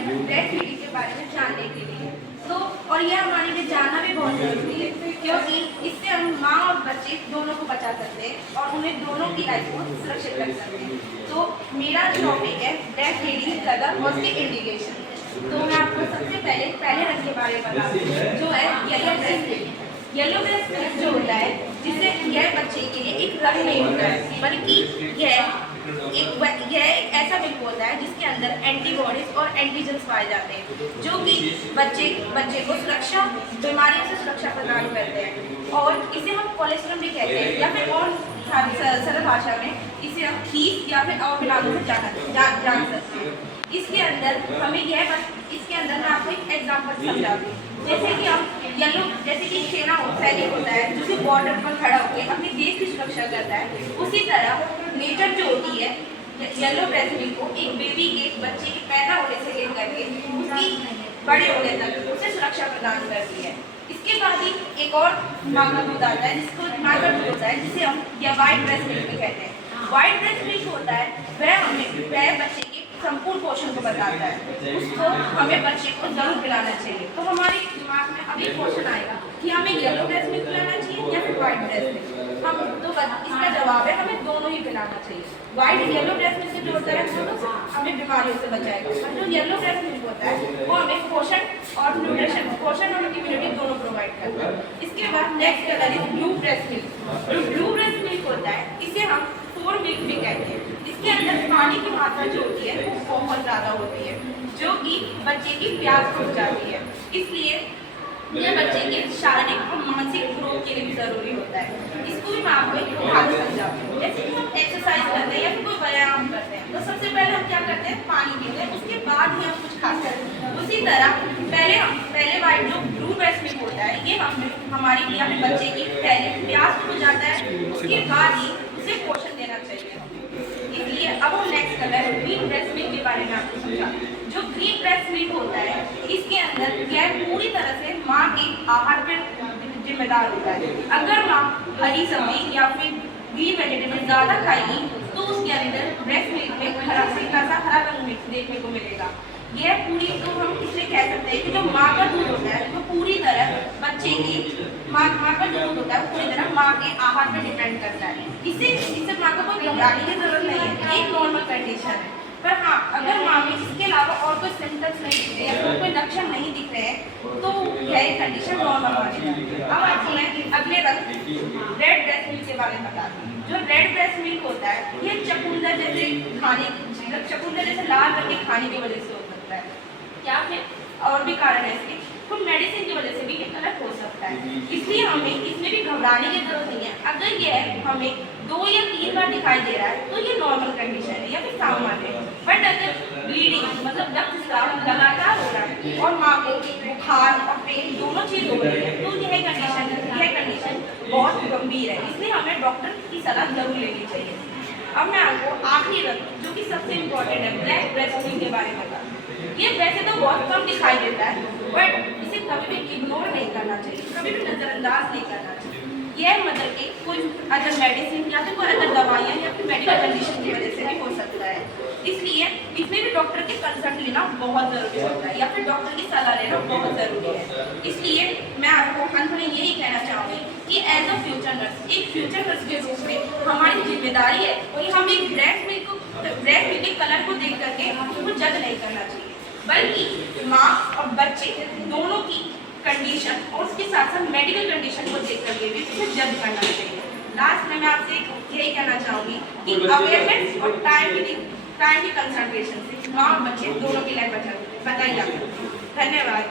हैं breast feeding के बारे में जानने के लिए। तो और यह हमारे लिए जानना भी बहुत जरूरी है, क्योंकि इससे हम माँ और बच्चे दोनों को बचा सकते हैं और उन्हें दोनों की लाइफ को सुरक्षित कर सकते हैं। तो मेरा जो टॉपिक है ब्रेस्ट फीडिंग कदम और उसके इंडिकेशन। तो मैं आपको सबसे पहले रंग के बारे में बताती हूँ, जो है yellow breast milk. Yellow breast milk जो होता है, जिससे यह बच्चे के लिए एक रंग नहीं होता है, बल्कि यह एक ऐसा मिल्क होता है जिसके अंदर एंटीबॉडीज और एंटीजन्स पाए जाते हैं, जो कि बच्चे को सुरक्षा, बीमारियों से सुरक्षा प्रदान करते हैं। और इसे हम कोलेस्ट्रॉल भी कहते हैं, या फिर और सरल भाषा में इसे हम खीस या फिर और भी नामों से जान सकते हैं। इसके अंदर मैं आपको एक एग्जाम्पल समझाती हूँ। जैसे कि सेना सैनिक होता है जो कि बॉर्डर पर खड़ा होकर अपने देश की सुरक्षा करता है, उसी तरह नेचर जो होती है येलो ब्रेस्ट मिल्क को एक बेबी के बच्चे के पैदा होने से लेकर के उसकी बड़े होने तक उसे सुरक्षा प्रदान करती है। इसके बाद ही एक और माँ का दूध आता है, जिसको माँ का दूध होता है, जिसे हम या वाइट ब्रेस्ट मिल्क भी कहते हैं। वाइट ब्रेस्ट मिल्क होता है वह बच्चे के संपूर्ण पोषण को बताता है, उसको हमें बच्चे को जरूर पिलाना चाहिए। तो हमारे दिमाग में अभी क्वेश्चन आएगा कि हमें येलो ब्रेस्ट मिल्क पिलाना चाहिए या फिर वाइट ब्रेस्ट मिल्क। इसका जवाब है हमें दोनों ही पिलाना चाहिए। येलो ब्रेस्ट मिल्क जो होता है हमें बीमारियों से बचाएगा, और जो येलो ब्रेस्ट मिल्क होता है वो हमें पोषण और इम्यूनिटी दोनों प्रोवाइड करता है। इसके बाद next colour is blue breast milk. जो ब्लू ब्रेस्ट मिल्क होता है इसे हम फोर मिल्क भी कहते हैं। इसके अंदर पानी की मात्रा जो होती है वो बहुत ज़्यादा होती है, जो कि बच्चे की प्यास बुझ जाती है। इसलिए यह बच्चे के शारीरिक और मानसिक ग्रोथ के लिए भी जरूरी होता है। इसको भी मैं आपको एक उदाहरण समझाती हूँ। जैसे कि हम एक्सरसाइज करते हैं या फिर कोई व्यायाम करते हैं, तो सबसे पहले हम क्या करते हैं, पानी पीते हैं, उसके बाद ही हम कुछ खाते हैं। उसी तरह पहले वाइट जो ब्लू ब्रेस्ट मिल्क होता है, ये हमारे लिए अपने बच्चे की पहले प्यास को बुझाता है, उसके बाद ही उसे पोषण देना चाहिए। इसलिए अब हम next colour green breast milk के बारे में आपको समझाते हैं। जो ग्रीन ब्रेस्ट मिल्क होता है, इसके अंदर यह पूरी तरह से माँ के आहार पर जिम्मेदार होता है। अगर माँ हरी सब्जी या फिर ग्रीन वेजिटेबल ज़्यादा खाएगी तो उसके अंदर ब्रेस्ट मिल्क में हरा रंग मिक्स देखने को मिलेगा। यह पूरी, तो हम इसलिए कह सकते हैं कि जो माँ का दूध होता है वो पूरी तरह बच्चे की माँ का जो दूध होता है वो पूरी तरह माँ के आहार पर डिपेंड करता है। इससे माँ को कोई घबराने की जरूरत नहीं है, ये नॉर्मल कंडीशन है। पर हाँ, अगर माँ में इसके अलावा और कोई सिम्टम्स नहीं दिख रहे हैं, कोई लक्षण नहीं दिख रहे हैं, तो यह कंडीशन नॉर्मल मानी जाती है। अब आपको मैं अगले रंग रेड ब्रेस्ट मिल्क के बारे में बताती हूँ। जो रेड ब्रेस्ट मिल्क होता है ये चकुंदर जैसे लाल रंग के खाने की वजह से हो सकता है, या फिर और भी कारण है इसके, कुछ मेडिसिन की वजह से भी ये कलर हो सकता है। इसलिए हमें इसमें भी घबराने की जरूरत नहीं है। अगर यह हमें 2 या 3 बार दिखाई दे रहा है तो ये नॉर्मल कंडीशन है या फिर सामान्य है। बट अगर ब्लीडिंग मतलब रक्तस्राव लगातार हो रहा है और माँ को बुखार और पेन दोनों चीज हो रही है, तो यह कंडीशन बहुत गंभीर है। इसलिए हमें डॉक्टर की सलाह जरूर लेनी चाहिए। अब मैं आपको आखिरी रंग जो कि सबसे इम्पोर्टेंट है ब्लैक ब्रेस्ट मिल्क के बारे में बताऊँ। ये वैसे तो बहुत कम दिखाई देता है, बट इसे कभी भी इग्नोर नहीं करना चाहिए, कभी भी नज़रअंदाज नहीं करना चाहिए। यह मतलब कि कोई अदर मेडिसिन या फिर कोई अदर दवाइयाँ या फिर मेडिकल कंडीशन की वजह से भी हो सकता है। इसलिए इसमें भी डॉक्टर के कंसल्ट लेना बहुत ज़रूरी होता है, या फिर डॉक्टर की सलाह लेना बहुत ज़रूरी है। इसलिए मैं आपको अंत में यही कहना चाहूँगी कि एज अ फ्यूचर नर्स के रूप में हमारी जिम्मेदारी है कि हम एक ब्रेस्ट मिल्क के कलर को देख करके उनको जज नहीं करना चाहिए, बल्कि माँ और बच्चे दोनों की कंडीशन और उसके साथ साथ मेडिकल कंडीशन को देख करके भी उसे जज करना चाहिए। लास्ट में मैं आपसे यही कहना चाहूँगी कि अवेयरनेस और टाइम की कंसंट्रेशन से माँ और बच्चे दोनों की लाइफ बचाई जाती है। धन्यवाद।